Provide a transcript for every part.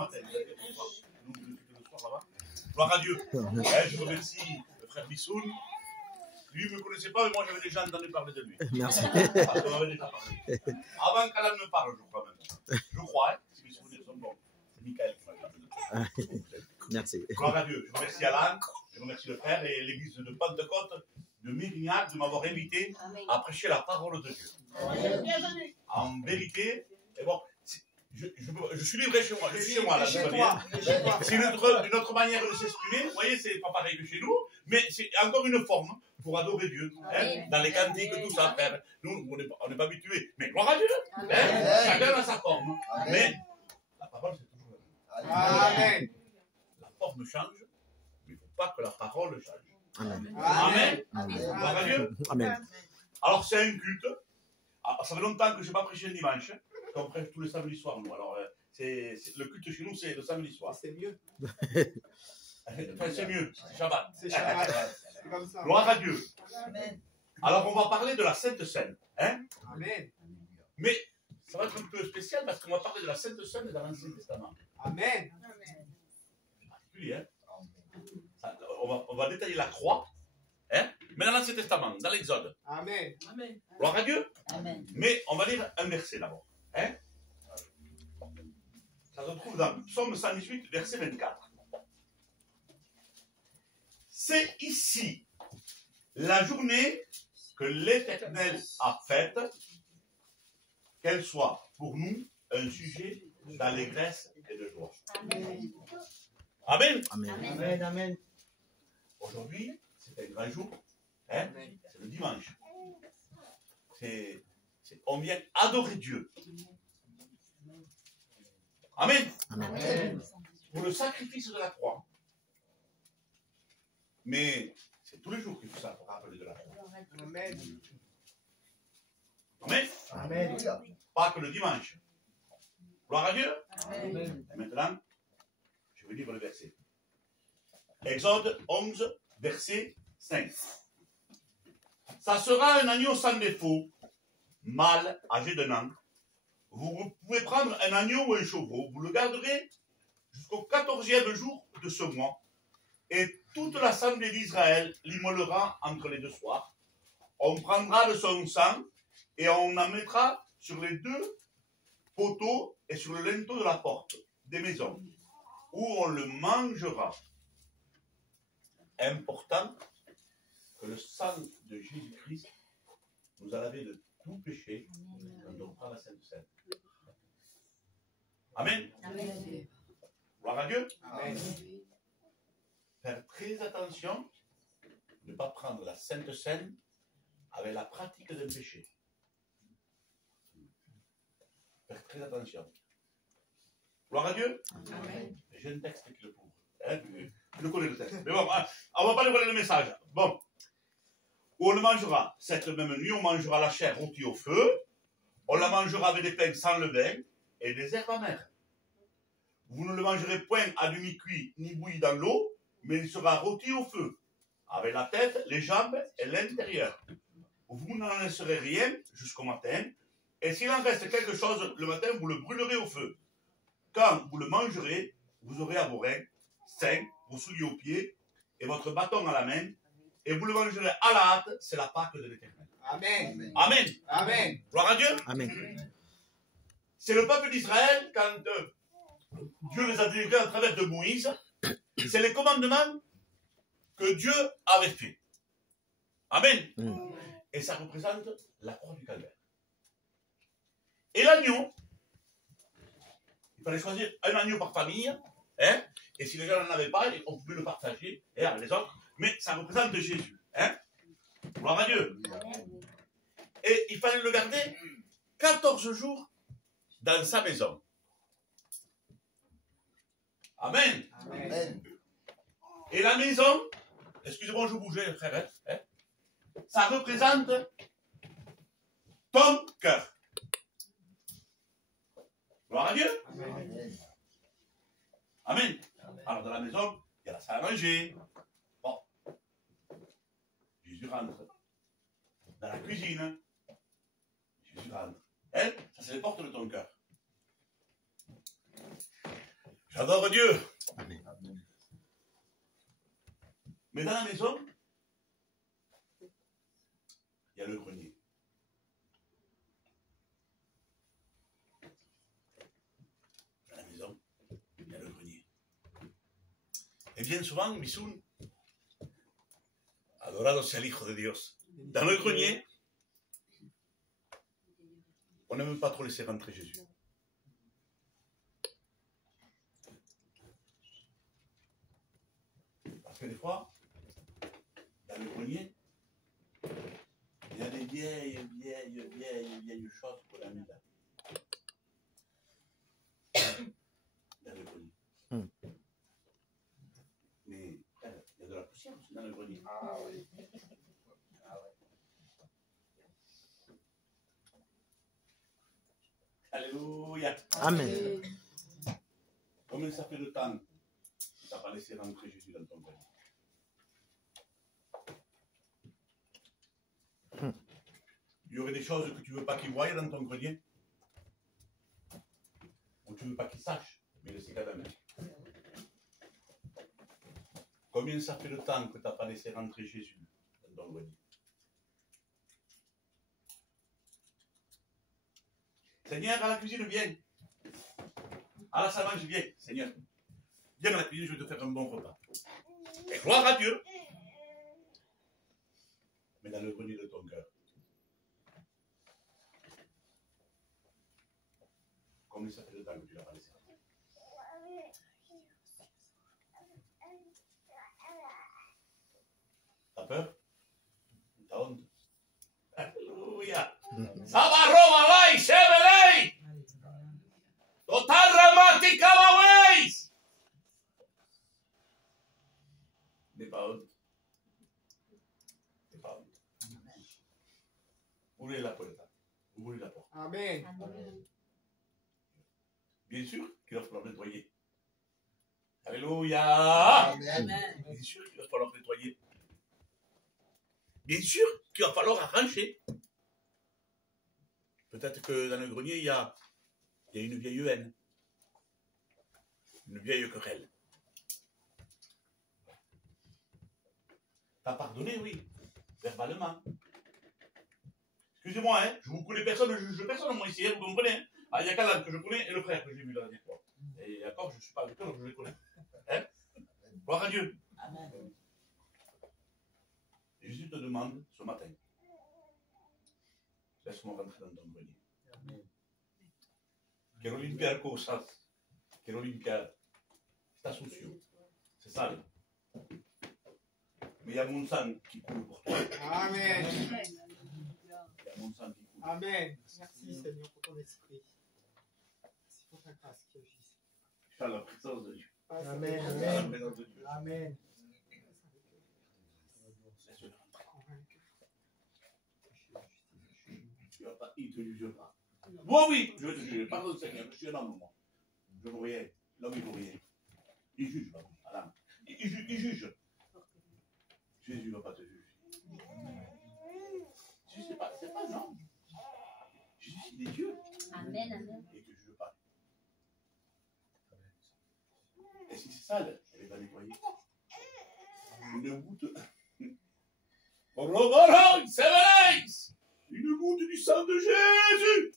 matin. Nous, le soir là-bas. Gloire à Dieu. Je remercie le frère Bissoun. Lui, il ne me connaissait pas, mais moi, j'avais déjà entendu parler de lui. Merci. Parce qu'on avait déjà parlé. Avant qu'Alan me parle, je crois même. Je crois, hein, si mes souvenirs sont bons. C'est Michael qui m'a parlé. Merci. Gloire à Dieu. Je remercie Alan, je remercie le frère et l'église de Pentecôte de Mérignac de m'avoir invité à prêcher la parole de Dieu. Bienvenue. En vérité, et bon, je suis livré chez moi. Je suis chez moi, là. C'est une autre manière de s'exprimer. Vous voyez, c'est pas pareil que chez nous, mais c'est encore une forme pour adorer Dieu. Hein, dans les cantiques, tout ça, frère. Nous, on n'est pas habitués. Mais gloire à Dieu. Hein, chacun a sa forme. Mais la parole, c'est toujours la même. Amen. La forme change, mais il ne faut pas que la parole change. Amen. Amen. Gloire à Dieu. Amen. Alors, c'est un culte. Alors, ça fait longtemps que je n'ai pas prêché le dimanche. On prêche tous les samedis soirs, nous. Alors, le culte chez nous, c'est le samedi soir. C'est mieux. Enfin, c'est mieux, c'est Shabbat. C'est Shabbat. C'est comme ça. Gloire à Dieu. Amen. Alors, on va parler de la Sainte Seine. Hein? Amen. Mais ça va être un peu spécial parce qu'on va parler de la Sainte Seine dans l'Ancien Testament. Amen. C'est particulier, hein? On va détailler la croix, hein? Mais dans l'Ancien Testament, dans l'Exode. Amen. Amen. Gloire à Dieu. Amen. Mais on va lire un verset d'abord. Hein? Ça se trouve dans Psaume 118, verset 24. C'est ici la journée que l'Éternel a faite, qu'elle soit pour nous un sujet d'allégresse et de joie. Amen. Amen. Amen. Amen. Amen. Aujourd'hui, c'est un grand jour. Hein? C'est le dimanche. On vient adorer Dieu. Amen. Amen. Pour le sacrifice de la croix. Mais c'est tous les jours qu'il faut ça pour rappeler de la croix. Amen. Amen. Amen. Pas que le dimanche. Gloire à Dieu. Amen. Et maintenant, je vais lire le verset. Exode 11, verset 5. Ça sera un agneau sans défaut, mâle, âgé d'un an. Vous pouvez prendre un agneau ou un chevreau, vous le garderez jusqu'au 14e jour de ce mois, et toute l'assemblée d'Israël l'immolera entre les deux soirs. On prendra de son sang et on en mettra sur les deux poteaux et sur le linteau de la porte des maisons, où on le mangera. Important que le sang de Jésus-Christ nous a lavé de tout péché quand on prend la Sainte Seine. Amen. Amen. Gloire à Dieu. Amen. Faire très attention de ne pas prendre la Sainte Seine avec la pratique d'un péché. Faire très attention. Gloire à Dieu. Amen. J'ai un texte qui le prouve. Hein, je le connais le texte. Mais bon, on ne va pas dévoiler le message. Bon. On le mangera. Cette même nuit, on mangera la chair rôtie au feu. On la mangera avec des pains sans levain et des herbes amères. Vous ne le mangerez point à demi-cuit ni bouilli dans l'eau, mais il sera rôti au feu, avec la tête, les jambes et l'intérieur. Vous n'en laisserez rien jusqu'au matin, et s'il en reste quelque chose le matin, vous le brûlerez au feu. Quand vous le mangerez, vous aurez à vos reins, sains, vos souliers aux pieds, et votre bâton à la main, et vous le mangerez à la hâte, c'est la Pâque de l'Éternel. Amen. Amen. Amen. Gloire à Dieu. Amen. C'est le peuple d'Israël, quand Dieu les a délivrés à travers de Moïse, c'est les commandements que Dieu avait fait. Amen. Et ça représente la croix du calvaire. Et l'agneau, il fallait choisir un agneau par famille, hein, et si les gens n'en avaient pas, on pouvait le partager avec les autres, mais ça représente Jésus. Hein. Gloire à Dieu. Et il fallait le garder 14 jours dans sa maison. Amen. Amen. Et la maison, excusez-moi, je bougeais, frère, hein, ça représente ton cœur. Gloire à Dieu. Amen. Amen. Alors, dans la maison, il y a la salle à manger. Bon. Jésus rentre. Dans la cuisine, Jésus rentre. Hein? Ça, c'est les portes de ton cœur. J'adore Dieu. Amen. Mais dans la maison, il y a le grenier. Dans la maison, il y a le grenier. Et bien souvent, Missoun, adorado sea el Hijo de Dios, dans le grenier, on n'aime pas trop laisser rentrer Jésus. Parce que des fois, dans le grenier, il y a des vieilles choses qu'on a mis là. Dans le grenier. Mais il y a de la poussière aussi dans le grenier. Ah oui. Alléluia. Amen. Combien ça fait de temps que tu n'as pas laissé rentrer Jésus dans ton grenier? Il y aurait des choses que tu ne veux pas qu'il voie dans ton grenier? Ou tu ne veux pas qu'il sache, mais le sait quand même. Combien ça fait de temps que tu n'as pas laissé rentrer Jésus dans ton grenier? Seigneur, à la cuisine, viens. À la salle à manger, viens. Seigneur, viens à la cuisine, je vais te faire un bon repas. Et gloire à Dieu. Mais dans le grenier de ton cœur, combien ça fait de temps que tu l'as pas laissé rentrer? T'as peur? T'as honte? Alléluia! Sabaroma lai, sebelei! Totarramati kalaweis! N'aie pas honte. N'aie pas honte. Ouvrez la porte. Ouvrez la porte. Amen. Bien sûr qu'il va falloir nettoyer. Alléluia! Amen. Bien sûr qu'il va falloir nettoyer. Bien sûr qu'il va falloir arranger. Peut-être que dans le grenier, il y a une vieille haine. Une vieille querelle. T'as pardonné, oui. Verbalement. Excusez-moi, hein, je vous connais personne, je juge personne, moi ici, hein, vous comprenez, hein. Ah, il y a qu'Alan que je connais et le frère que j'ai vu la dernière fois. Et d'accord, je ne suis pas avec eux, donc je les connais. Hein? Gloire à Dieu. Amen. Jésus te demande ce matin, laisse-moi rentrer dans ton grenier. Quiero limpiar cosas, quiero limpiar. Estás sucio, c'est sale. Mais il y a mon sang qui coule pour toi. Amen. Il y a mon sang qui coule. Amen. Merci Seigneur pour ton esprit. Merci pour ta grâce qui agit. Tu as la présence de Dieu. Amen. Tu as la présence de Dieu. Amen. Laisse-le rentrer. Tu vas pas, il ne te juge pas. Moi, oui, je vais te juger. Pardon, Seigneur, je suis un homme, moi. Je ne veux rien. L'homme, il ne vaut rien. Il juge, pardon. Adam. Il juge. Jésus ne va pas te juger. Jésus, c'est pas un homme. Jésus, il est Dieu. Amen, amen. Et il ne te juge pas. Et si c'est sale, elle va nettoyer. Une goutte. Une goutte du sang de Jésus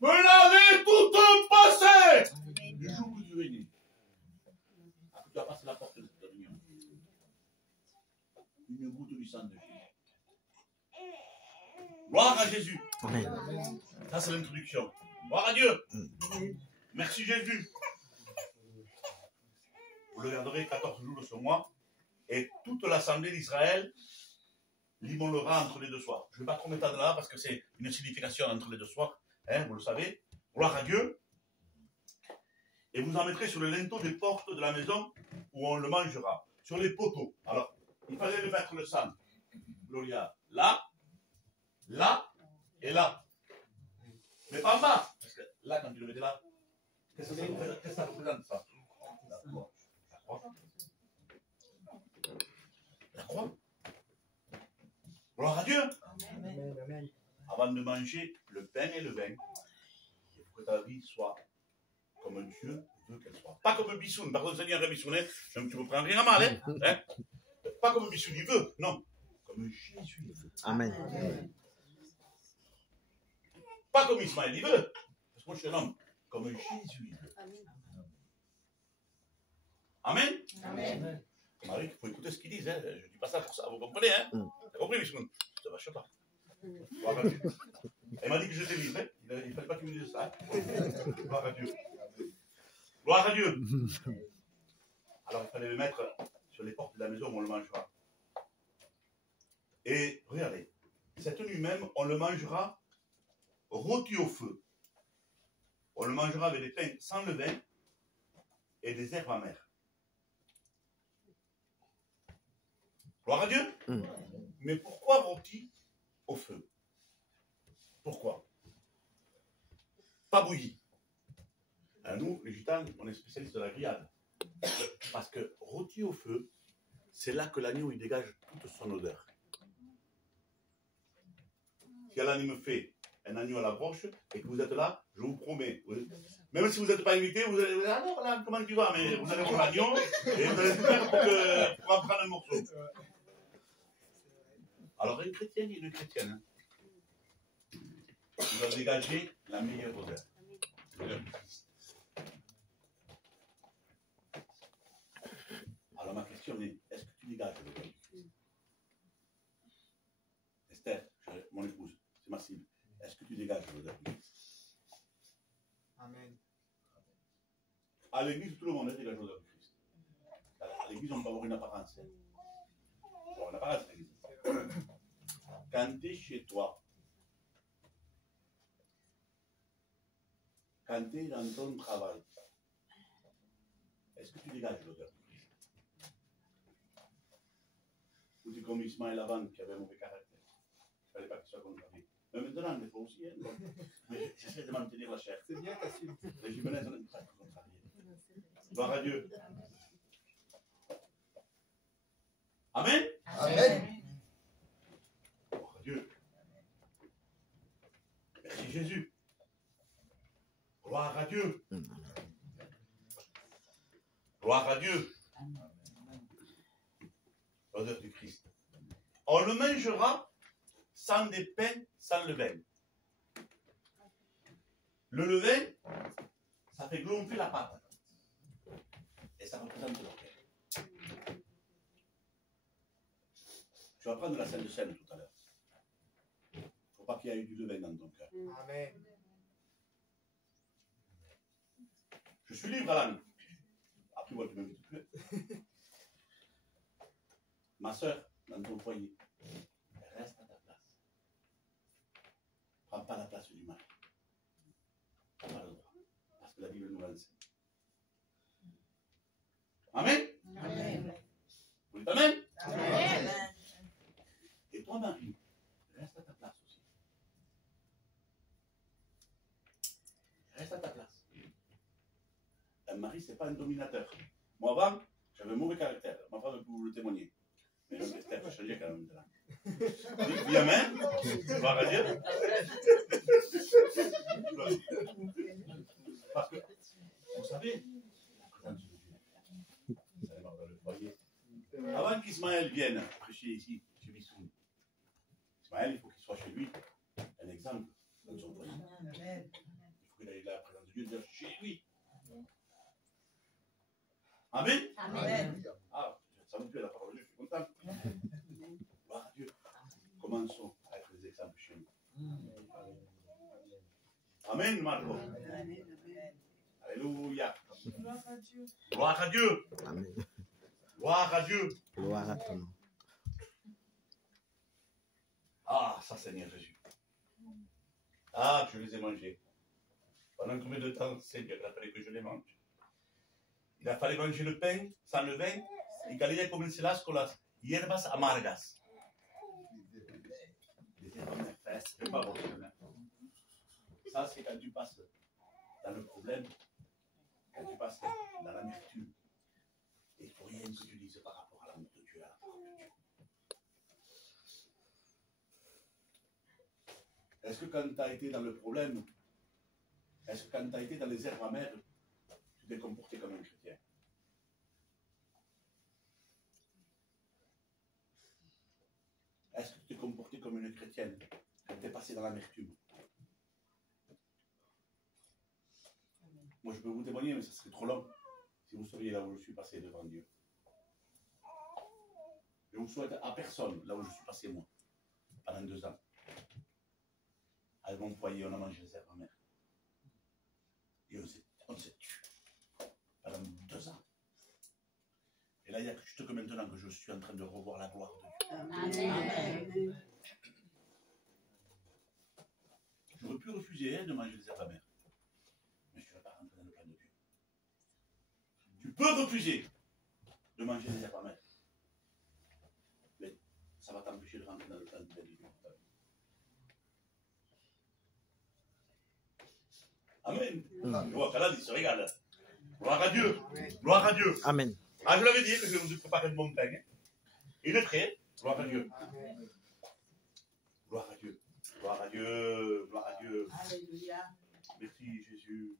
me laver tout un passé. Du jour où tu es né. Tu dois passer la porte de cette réunion. Une goutte du sang de Jésus. Gloire à Jésus. Amen. Ça, c'est l'introduction. Gloire à Dieu. Merci Jésus. Vous le garderez 14 jours de ce mois. Et toute l'assemblée d'Israël l'immolera entre les deux soirs. Je ne vais pas trop m'étendre là parce que c'est une signification entre les deux soirs. Hein, vous le savez. Gloire à Dieu. Et vous en mettrez sur le linteau des portes de la maison où on le mangera. Sur les poteaux. Alors, il fallait le mettre le sang. Gloria. Là, là et là. Mais pas en bas. Parce que là, quand tu le mettais là, qu'est-ce que ça représente ça? La croix. La croix. La croix. Gloire à Dieu. Amen. Amen. Avant de manger le pain et le vin, il faut que ta vie soit comme Dieu veut qu'elle soit. Pas comme Bissoun. Par contre, Seigneur Bissoun, tu me prends rien à mal. Hein? Pas comme Bissoun, il veut. Non. Comme Jésus il veut. Amen. Pas comme Ismaël il veut. Parce que moi, je suis un homme. Comme Jésus il veut. Amen. Amen. Marie, il faut écouter ce qu'ils disent. Hein. Je ne dis pas ça pour ça. Vous comprenez, hein? T'as compris, Bissoun? Ça va, je sais pas. Il m'a dit que je t'ai livré. Il ne fallait pas qu'il me dise ça. Gloire à Dieu. Gloire à Dieu. Alors, il fallait le mettre sur les portes de la maison où on le mangera. Et regardez, cette nuit même, on le mangera rôti au feu. On le mangera avec des pains sans levain et des herbes amères. Gloire à Dieu. Mais pourquoi rôti au feu? Pourquoi? Pas bouilli. Nous, les gitans, on est spécialistes de la grillade. Parce que rôti au feu, c'est là que l'agneau il dégage toute son odeur. Si Alain me fait un agneau à la broche et que vous êtes là, je vous promets, même si vous n'êtes pas invité, vous allez dire, ah non, Alain, comment tu vas? Mais vous allez voir l'agneau et vous allez tout faire pour en prendre un morceau. Alors une chrétienne, il y a une chrétienne. Hein. Il va dégager la meilleure odeur. Alors ma question est, est-ce que tu dégages l'odeur du Christ? Esther, mon épouse, c'est ma cible. Est-ce que tu dégages l'odeur du Christ? Amen. À l'église, tout le monde dégage l'odeur du Christ. À l'église, on peut avoir une apparence. Hein. On peut avoir une apparence à l'église. Quand tu es chez toi, quand tu es dans ton travail, est-ce que tu dégages l'odeur du Christ? Ou tu es comme Ismaël avant qui avait un mauvais caractère? Il ne fallait pas qu'il soit contrarié. Mais maintenant, des fois aussi, hein, donc, mais j'essaie de maintenir la chair. C'est bien t'assumes. Les Jiménez, on n'aime pas être contrarié. Gloire à Dieu. Amen. Amen. Gloire à Dieu. Merci Jésus. Gloire à Dieu. Gloire à Dieu. L'odeur du Christ. On le mangera sans des pains, sans levain. Le levain, ça fait gonfler la pâte. Et ça représente l'orgueil. Tu vas prendre la Sainte Seine tout à l'heure. Il ne faut pas qu'il y ait du levain dans ton cœur. Amen. Je suis libre, Alan. Après, moi, tu m'invites plus. Ma soeur, dans ton foyer, reste à ta place. Prends pas la place du mari. Pas le droit. Parce que la Bible nous l'enseigne. Amen. Amen. Vous dites Amen. Amen. Et toi, Marie, reste à ta place aussi. Reste à ta place. Un mari, ce n'est pas un dominateur. Moi, avant, j'avais un mauvais caractère. Ma femme peut vous le témoigner. Mais je vais peut-être changer quand même. Oui, Amen. Gloire à Dieu. Parce que, vous savez, la présence de Dieu, vous allez voir dans le foyer. Avant qu'Ismaël vienne prêcher ici, chez Bissoun, Ismaël, il faut qu'il soit chez lui un exemple dans son foyer. Il faut qu'il ait la présence de Dieu chez lui. Amen. Amen. Ah, ça me plaît la parole de Dieu, je suis content. Gloire à Dieu. Commençons à être des exemples chez nous. Amen, Marco. Alléluia. Gloire à Dieu. Amen. Gloire à Dieu. Gloire à ton nom. Ah, ça, Seigneur Jésus. Ah, je les ai mangés. Pendant combien de temps, Seigneur, il a fallu que je les mange? Il a fallu manger le pain sans levain y calia comencelas con las hierbas amargas. C'est pas bon. Ça, c'est quand tu passes dans le problème, quand tu passes dans l'amertume. Et il ne faut rien que tu dises par rapport à l'amour de Dieu, à la parole de Dieu. Est-ce que quand tu as été dans le problème, est-ce que quand tu as été dans les herbes amères, tu t'es comporté comme un chrétien? Est-ce que tu t'es comporté comme une chrétienne quand tu es passé dans l'amertume? Moi, je peux vous témoigner, mais ça serait trop long si vous seriez là où je suis passé devant Dieu. Je vous souhaite à personne là où je suis passé, moi, pendant 2 ans. Avec mon foyer, on a mangé les herbes amères. Et on s'est tué pendant 2 ans. Et là, il n'y a que juste que maintenant que je suis en train de revoir la gloire de Dieu. Amen. J'aurais pu refuser de manger les herbes amères. Mais je ne suis pas rentré dans le plan de Dieu. Tu peux refuser de manger les herbes amères. Mais ça va t'empêcher de rentrer dans le plan de Dieu. Amen. Tu vois, Khalad, il se régale. Gloire à Dieu. Gloire à Dieu. Amen. Ah, je l'avais dit que je vais vous préparer de bon pain. Hein. Il est prêt. Gloire à Dieu. Gloire à Dieu. Gloire à Dieu. Gloire à Dieu. Alléluia. Merci Jésus.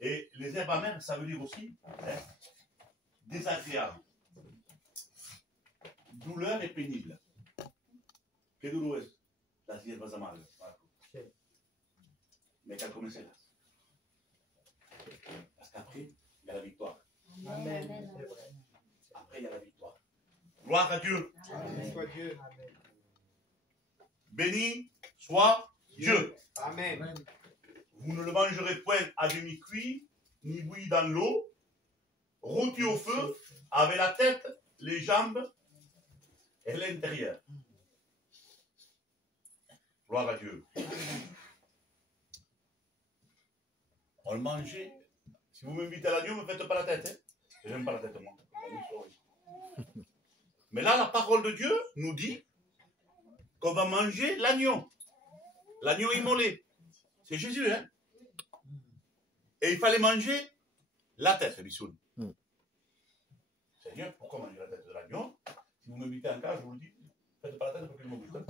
Et les herbes amères, ça veut dire aussi désagréable. Douleur et pénible. Que doloroso. Las hierbas amargas. Mais qu'elle commençait là. Parce qu'après, il y a la victoire. Amen. Après, il y a la victoire. Gloire à Dieu. Amen. Soit Dieu. Béni soit Dieu. Amen. Vous ne le mangerez point à demi cuit, ni bouilli dans l'eau, rôti au feu, avec la tête, les jambes et l'intérieur. Gloire à Dieu. On le mangeait. Si vous m'invitez à l'agneau, ne me faites pas la tête. Hein. J'aime pas la tête, moi. Mais là, la parole de Dieu nous dit qu'on va manger l'agneau. L'agneau immolé. C'est Jésus, hein. Et il fallait manger la tête, Bissoun. Seigneur, pourquoi manger la tête de l'agneau? Si vous m'invitez en cas, je vous le dis, faites pas la tête pour qu'il me bouge.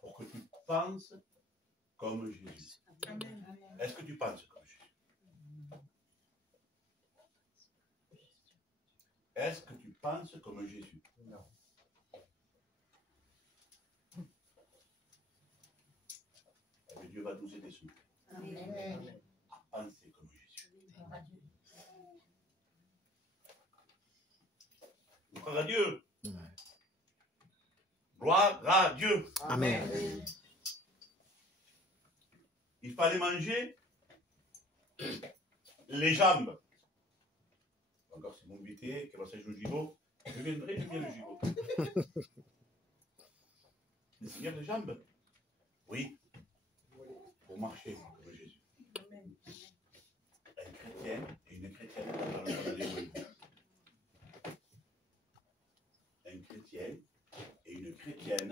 Pour que tu penses comme Jésus. Est-ce que tu penses comme Jésus? Est-ce que tu penses comme Jésus? Non. Et Dieu va nous aider Amen. à penser comme Jésus. Gloire à Dieu. Gloire à Dieu. Amen. Il fallait manger les jambes. Encore si vous m'invitez, que passage le gigot, je viendrai, je viens le gigot. Le Seigneur des jambes? Oui. Pour marcher comme Jésus. Un chrétien et une chrétienne dans le monde des un chrétien et une chrétienne